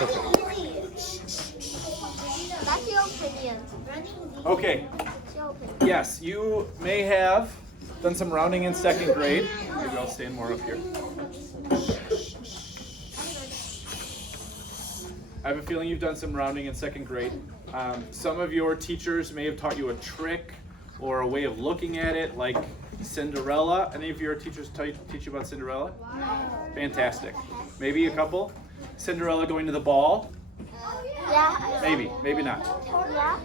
That's your opinion. Okay, That's your opinion. yes, you may have done some rounding in second grade. Maybe I'll stand more up here. I have a feeling you've done some rounding in second grade. Some of your teachers may have taught you a trick or a way of looking at it, like Cinderella. Any of your teachers teach you about Cinderella? Fantastic. Maybe a couple. Cinderella going to the ball? Yeah. Maybe, maybe not. Yeah.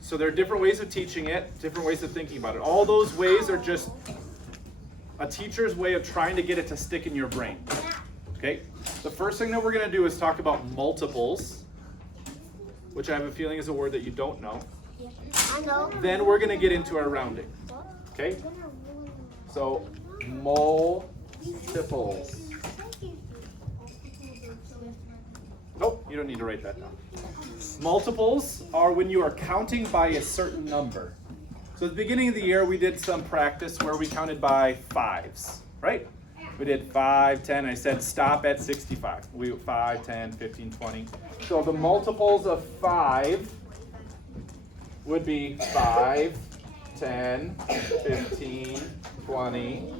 So there are different ways of teaching it, different ways of thinking about it. All those ways are just a teacher's way of trying to get it to stick in your brain. Okay? The first thing that we're going to do is talk about multiples, which I have a feeling is a word that you don't know. I know. Then we're going to get into our rounding. Okay? So, multiples. Nope, you don't need to write that down. Multiples are when you are counting by a certain number. So at the beginning of the year, we did some practice where we counted by fives, right? We did 5, 10, I said stop at 65. We 5, 10, 15, 20. So the multiples of 5 would be 5, 10, 15, 20,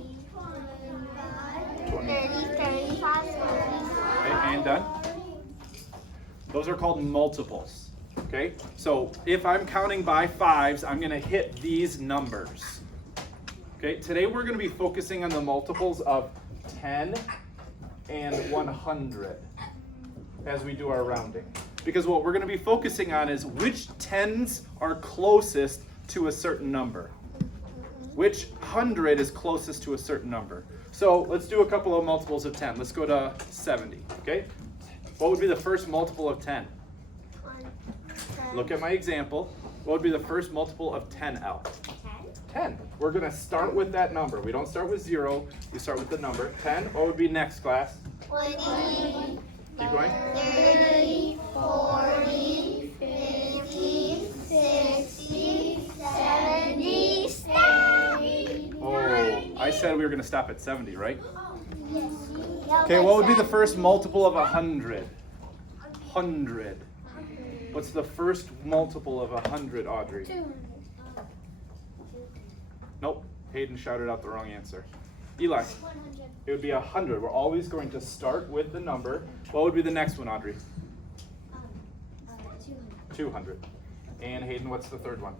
30, 35, 40. and done. Those are called multiples, okay? So if I'm counting by fives, I'm gonna hit these numbers. Okay, today we're gonna be focusing on the multiples of 10 and 100 as we do our rounding. Because what we're gonna be focusing on is which tens are closest to a certain number. Which 100 is closest to a certain number. So let's do a couple of multiples of 10. Let's go to 70, okay? What would be the first multiple of 10? Look at my example. What would be the first multiple of 10 out? 10. We're going to start with that number. We don't start with 0. We start with the number. 10. What would be next, class? 20, Keep going. 30, 40, 50, 60, 70, 70. Oh, I said we were going to stop at 70, right? Okay, what would be the first multiple of 100? 100. What's the first multiple of 100, Audrey? 200. Nope. Hayden shouted out the wrong answer. Eli. 100. It would be 100. We're always going to start with the number. What would be the next one, Audrey? 200. 200. And Hayden, what's the third one?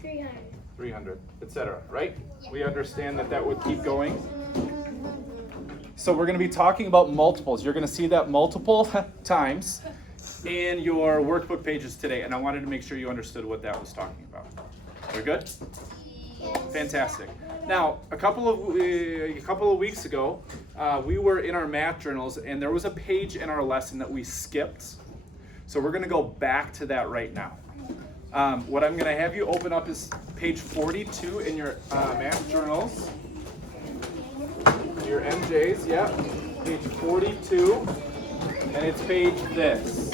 300. 300, etc. Right? We understand that that would keep going. So we're going to be talking about multiples. You're going to see that multiple times in your workbook pages today, and I wanted to make sure you understood what that was talking about. We're good? Fantastic. Now, a couple of weeks ago, we were in our math journals, and there was a page in our lesson that we skipped. So we're going to go back to that right now. What I'm going to have you open up is page 42 in your math journals. Your MJs, yeah. Page 42, and it's page this.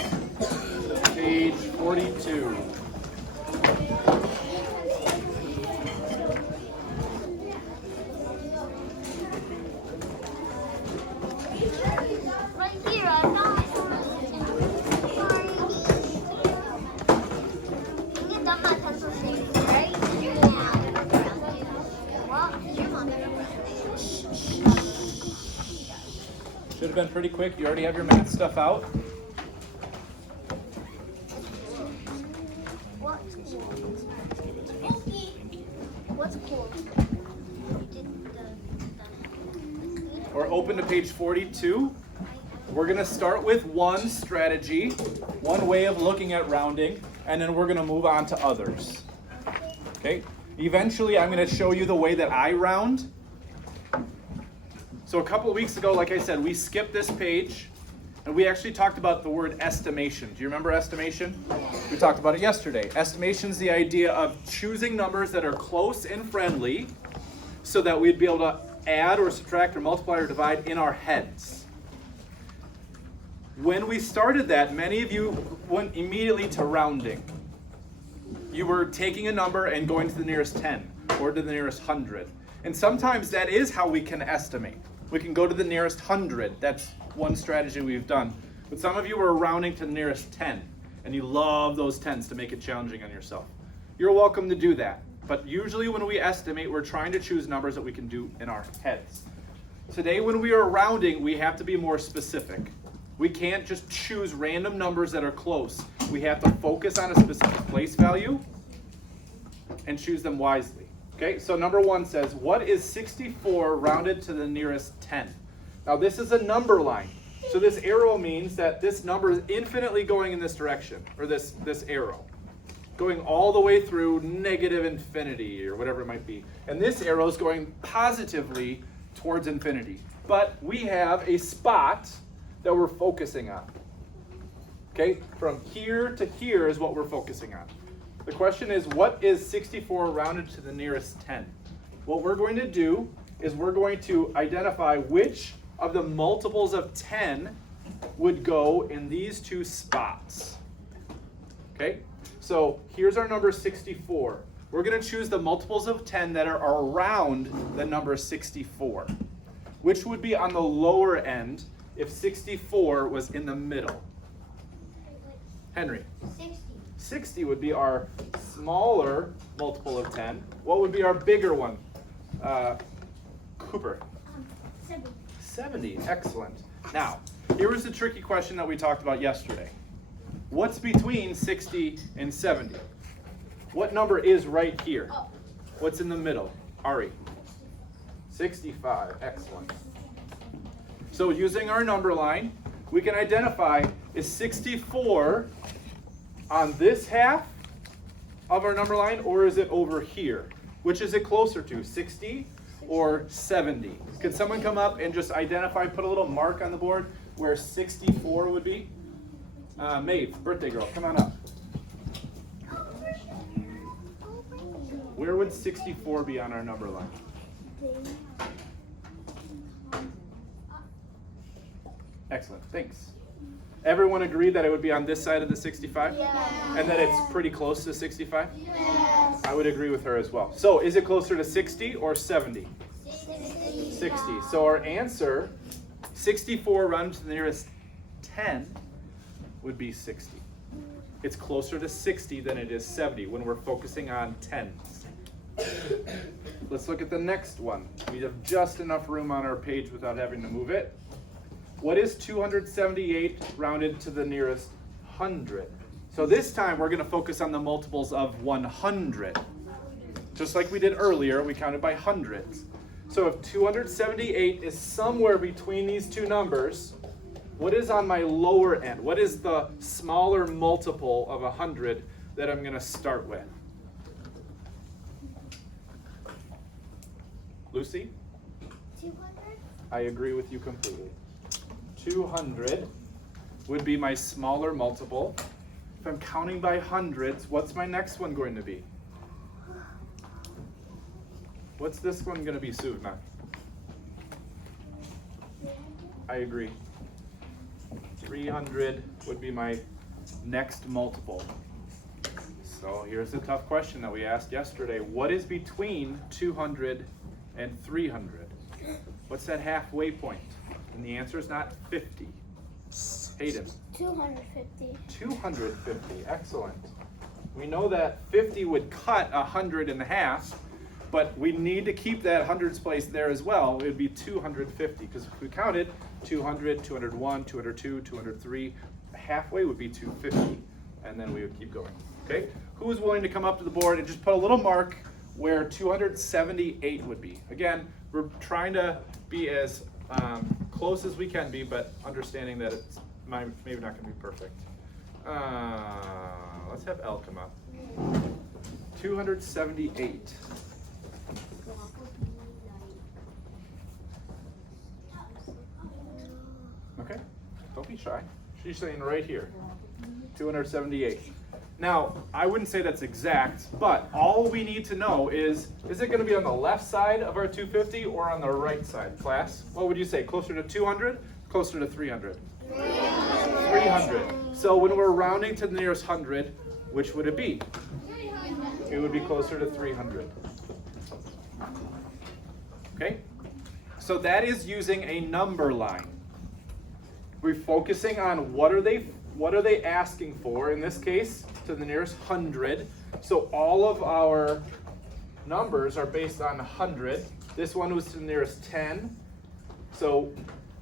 Page 42. Right here, I found it. You get done my pencil shape, right? Yeah. Well, your mom. Should have been pretty quick. You already have your math stuff out. What's cool? What's cool? You did the Or open to page 42. We're going to start with one strategy, one way of looking at rounding, and then we're going to move on to others. Okay? Eventually, I'm going to show you the way that I round. So a couple of weeks ago, like I said, we skipped this page, and we actually talked about the word estimation. Do you remember estimation? We talked about it yesterday. Estimation is the idea of choosing numbers that are close and friendly so that we'd be able to add or subtract or multiply or divide in our heads. When we started that, many of you went immediately to rounding. You were taking a number and going to the nearest 10 or to the nearest 100. And sometimes that is how we can estimate. We can go to the nearest 100. That's one strategy we've done. But some of you are rounding to the nearest 10, and you love those 10s to make it challenging on yourself. You're welcome to do that. But usually when we estimate, we're trying to choose numbers that we can do in our heads. Today, when we are rounding, we have to be more specific. We can't just choose random numbers that are close. We have to focus on a specific place value and choose them wisely. Okay, so number 1 says, what is 64 rounded to the nearest 10? Now this is a number line. So this arrow means that this number is infinitely going in this direction, or this arrow. Going all the way through negative infinity, or whatever it might be. And this arrow is going positively towards infinity. But we have a spot that we're focusing on. Okay, from here to here is what we're focusing on. The question is, what is 64 rounded to the nearest 10? What we're going to do is we're going to identify which of the multiples of 10 would go in these two spots. Okay, so here's our number 64. We're going to choose the multiples of 10 that are around the number 64, which would be on the lower end if 64 was in the middle. Henry? 60. 60 would be our smaller multiple of 10. What would be our bigger one? Cooper? 70. 70, excellent. Now, here was the tricky question that we talked about yesterday. What's between 60 and 70? What number is right here? Oh. What's in the middle? Ari? 65, excellent. So using our number line, we can identify, is 64 on this half of our number line, or is it over here? Which is it closer to, 60 or 70? Could someone come up and just identify, put a little mark on the board where 64 would be? Maeve, birthday girl, come on up. Where would 64 be on our number line? Excellent, thanks. Everyone agree that it would be on this side of the 65? Yes. And that it's pretty close to 65? Yes. I would agree with her as well. So is it closer to 60 or 70? 60. 60. So our answer, 64 rounded to the nearest 10, would be 60. It's closer to 60 than it is 70 when we're focusing on 10s. Let's look at the next one. We have just enough room on our page without having to move it. What is 278 rounded to the nearest 100? So this time we're going to focus on the multiples of 100. Just like we did earlier, we counted by hundreds. So if 278 is somewhere between these two numbers, what is on my lower end? What is the smaller multiple of 100 that I'm going to start with? Lucy? 200. I agree with you completely. 200 would be my smaller multiple. If I'm counting by hundreds, what's my next one going to be? What's this one going to be, Suvna? I agree. 300 would be my next multiple. So here's the tough question that we asked yesterday. What is between 200 and 300? What's that halfway point? And the answer is not 50. Hayden. 250. 250, excellent. We know that 50 would cut 100 in half, but we need to keep that hundreds place there as well. It would be 250, because if we counted 200, 201, 202, 203, halfway would be 250, and then we would keep going. Okay? Who's willing to come up to the board and just put a little mark where 278 would be? Again, we're trying to be as close as we can be, but understanding that it's maybe not going to be perfect. Let's have Elle come up. 278. Okay, don't be shy. She's saying right here, 278. Now, I wouldn't say that's exact, but all we need to know is it going to be on the left side of our 250 or on the right side? Class, what would you say? Closer to 200? Closer to 300? 300. So when we're rounding to the nearest 100, which would it be? It would be closer to 300. Okay? So that is using a number line. We're focusing on what are they asking for, in this case, to the nearest 100. So all of our numbers are based on 100. This one was to the nearest 10. So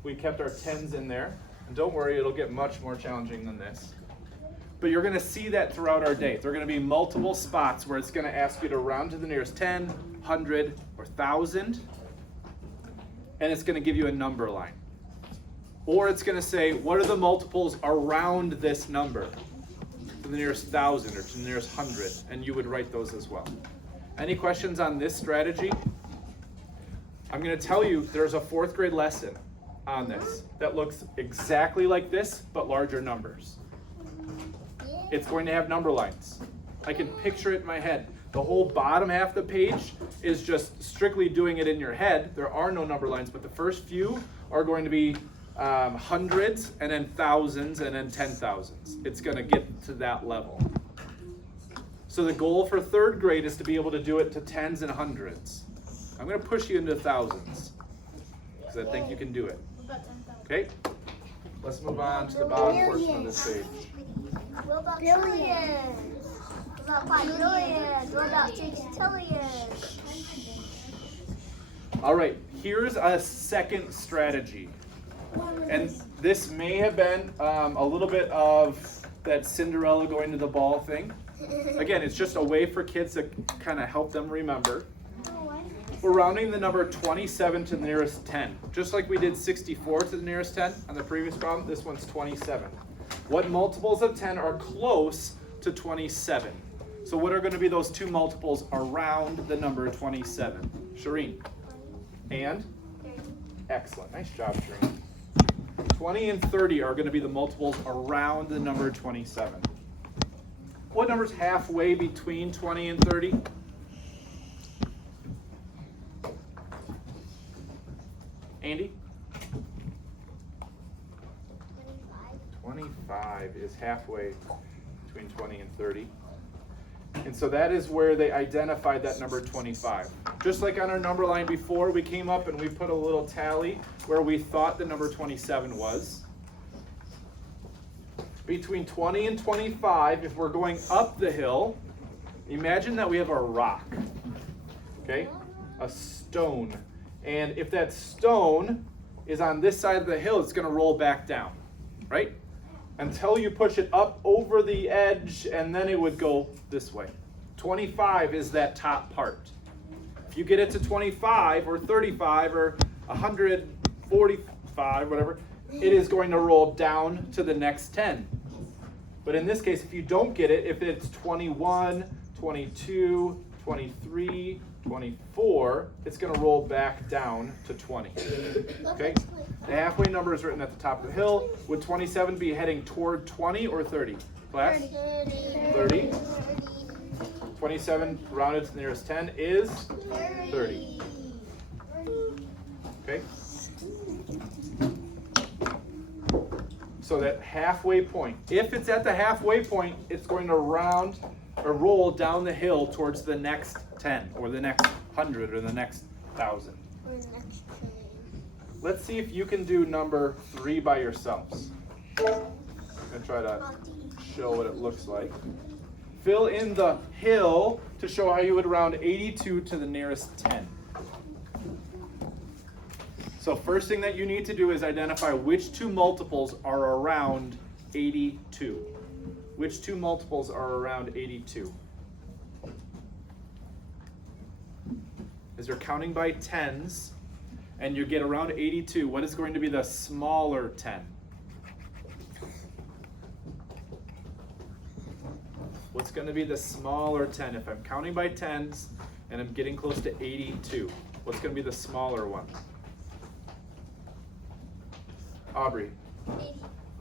we kept our 10s in there. And don't worry, it'll get much more challenging than this. But you're going to see that throughout our day. There are going to be multiple spots where it's going to ask you to round to the nearest 10, 100, or 1,000. And it's going to give you a number line. Or it's going to say, what are the multiples around this number? To the nearest 1,000 or to the nearest 100. And you would write those as well. Any questions on this strategy? I'm going to tell you there's a 4th grade lesson on this that looks exactly like this, but larger numbers. It's going to have number lines. I can picture it in my head. The whole bottom half of the page is just strictly doing it in your head. There are no number lines, but the first few are going to be hundreds, and then thousands, and then 10,000s. It's going to get to that level. So the goal for 3rd grade is to be able to do it to 10s and 100s. I'm going to push you into thousands because I think you can do it. Okay? Let's move on to the bottom portion of this page. What about billions? What about quadrillions? What about sextillions? All right, here's a second strategy. And this may have been a little bit of that Cinderella going to the ball thing. Again, it's just a way for kids to kind of help them remember. We're rounding the number 27 to the nearest 10. Just like we did 64 to the nearest 10 on the previous problem, this one's 27. What multiples of 10 are close to 27? So what are going to be those two multiples around the number 27? Shireen. And? Excellent. Nice job, Shireen. 20 and 30 are going to be the multiples around the number 27. What number's halfway between 20 and 30? Andy? 25 is halfway between 20 and 30. And so that is where they identified that number 25. Just like on our number line before, we came up and we put a little tally where we thought the number 27 was. Between 20 and 25, if we're going up the hill, imagine that we have a rock, okay? A stone. And if that stone is on this side of the hill, it's going to roll back down, right? Until you push it up over the edge, and then it would go this way. 25 is that top part. If you get it to 25 or 35 or 145, whatever, it is going to roll down to the next 10. But in this case, if you don't get it, if it's 21, 22, 23, 24, it's going to roll back down to 20. Okay? The halfway number is written at the top of the hill. Would 27 be heading toward 20 or 30? Class? 30. 27 rounded to the nearest 10 is 30. Okay? So that halfway point, if it's at the halfway point, it's going to round or roll down the hill towards the next 10 or the next 100 or the next 1,000. Let's see if you can do number 3 by yourselves. I'm going to try to show what it looks like. Fill in the hill to show how you would round 82 to the nearest 10. So first thing that you need to do is identify which two multiples are around 82. Which two multiples are around 82? As you're counting by tens and you get around 82, what is going to be the smaller 10? What's going to be the smaller 10? If I'm counting by tens and I'm getting close to 82, what's going to be the smaller one? Aubrey?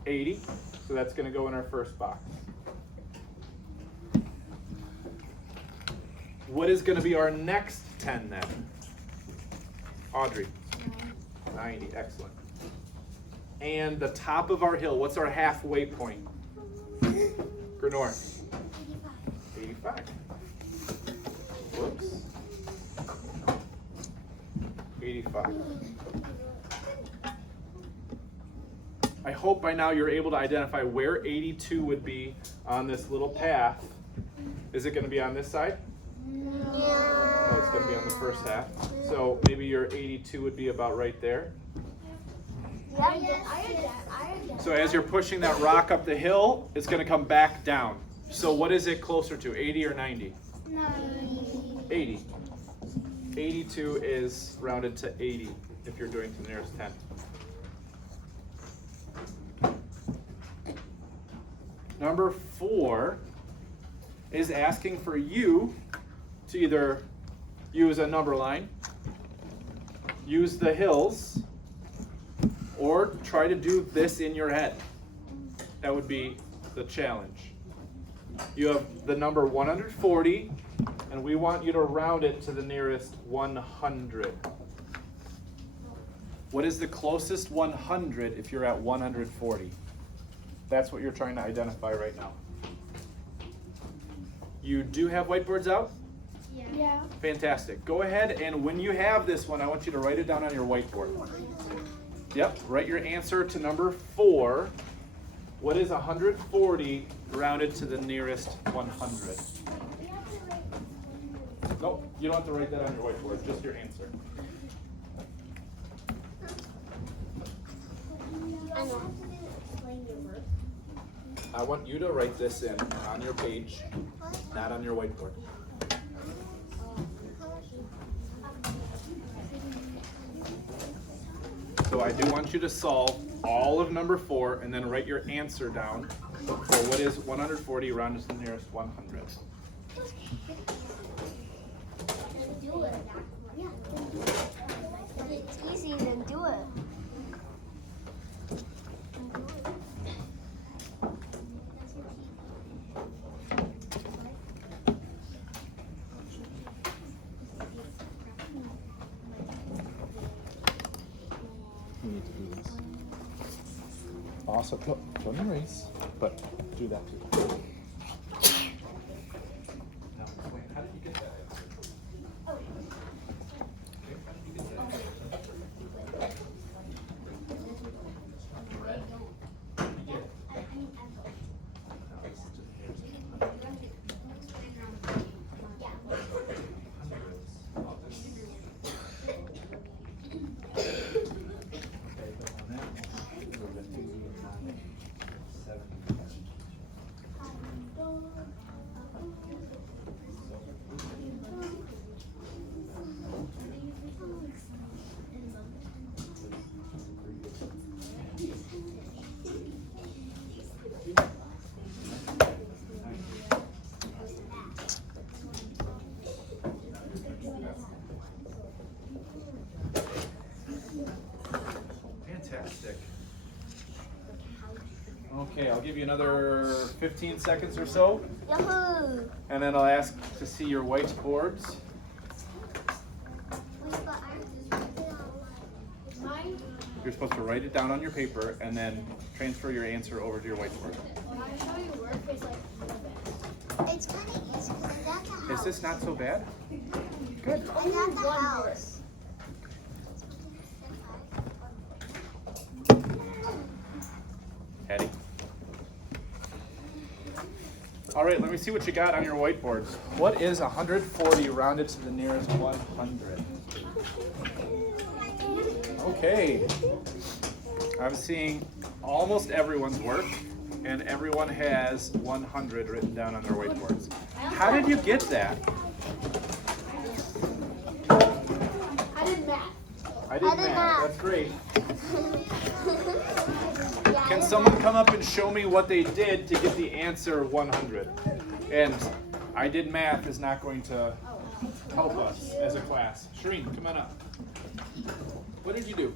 80. So that's going to go in our first box. What is going to be our next 10 then? Audrey? 90. Excellent. And the top of our hill, what's our halfway point? Grenor? 85. Whoops. 85. I hope by now you're able to identify where 82 would be on this little path. Is it going to be on this side? No, it's going to be on the first half. So maybe your 82 would be about right there. So as you're pushing that rock up the hill, it's going to come back down. So what is it closer to, 80 or 90? 80. 82 is rounded to 80 if you're doing to the nearest 10. Number 4 is asking for you to either use a number line, use the hills, or try to do this in your head. That would be the challenge. You have the number 140, and we want you to round it to the nearest 100. What is the closest 100 if you're at 140? That's what you're trying to identify right now. You do have whiteboards out? Yeah. Fantastic. Go ahead, and when you have this one, I want you to write it down on your whiteboard. Yep, write your answer to number 4. What is 140 rounded to the nearest 100? Nope, you don't have to write that on your whiteboard, just your answer. I want you to write this in on your page, not on your whiteboard. So I do want you to solve all of number 4 and then write your answer down for what is 140 rounded to the nearest 100. Do it. It's easy to do it. We need to do this. Also, no, don't erase, but do that too. Now, wait, how did you get that answer? Okay, how did you get that answer? Red? You did. Now, it's just here's hundreds. Oh, this. Fantastic. Okay, I'll give you another 15 seconds or so, Yahoo! and then I'll ask to see your whiteboards. You're supposed to write it down on your paper and then transfer your answer over to your whiteboard. It's kind of easy because that's a house. Is this not so bad? Good. And that's a house. Eddie. All right, let me see what you got on your whiteboards. What is 140 rounded to the nearest 100? Okay. I'm seeing almost everyone's work, and everyone has 100 written down on their whiteboards. How did you get that? I did math. I did math. That's great. Can someone come up and show me what they did to get the answer 100? And I did math is not going to help us as a class. Shireen, come on up. What did you do?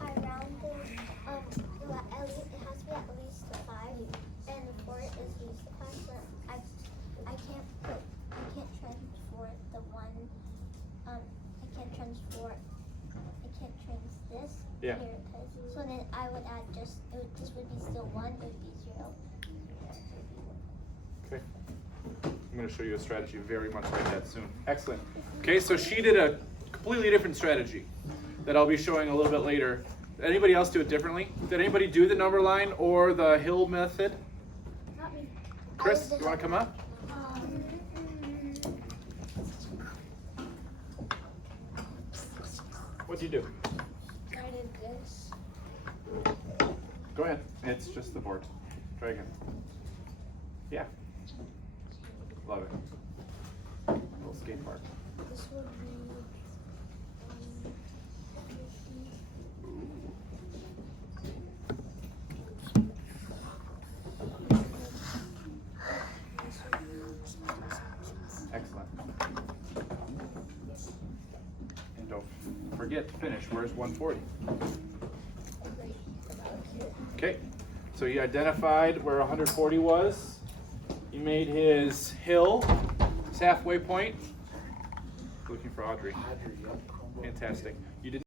I rounded, it has to be at least 5, and the 4 is least 5, but I can't transport the 1, I can't trans this Yeah. here, so then I would add this would be still 1, it would be 0. Okay. I'm going to show you a strategy very much like that soon. Excellent. Okay, so she did a completely different strategy that I'll be showing a little bit later. Did anybody else do it differently? Did anybody do the number line or the hill method? Not me. Chris, you want to come up? What'd you do? I did this. Go ahead. It's just the board. Try again. Yeah. Love it. Little skate park. This would be. Excellent. And don't forget to finish. Where's 140? Okay. So you identified where 140 was. You made his hill, his halfway point. Looking for Audrey. Fantastic. You did